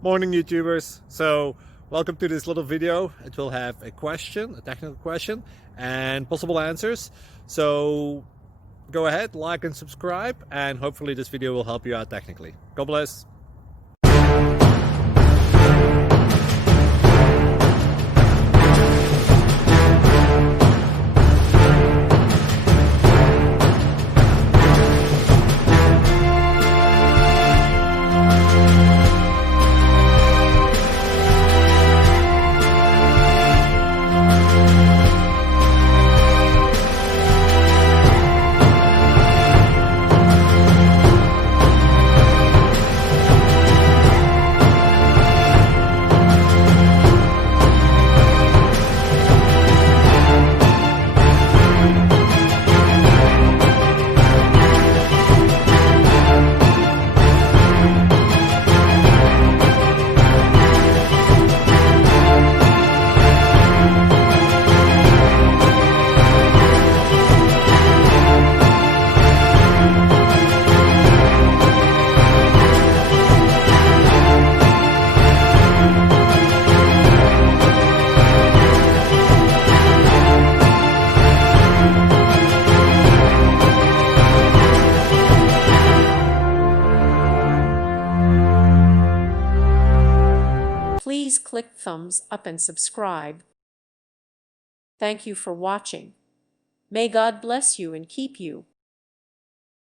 Morning YouTubers. So welcome to this little video. It will have a question, a technical question, and possible answers. So go ahead, like and subscribe, and hopefully this video will help you out technically. God bless. Please click thumbs up and subscribe. Thank you for watching. May God bless you and keep you.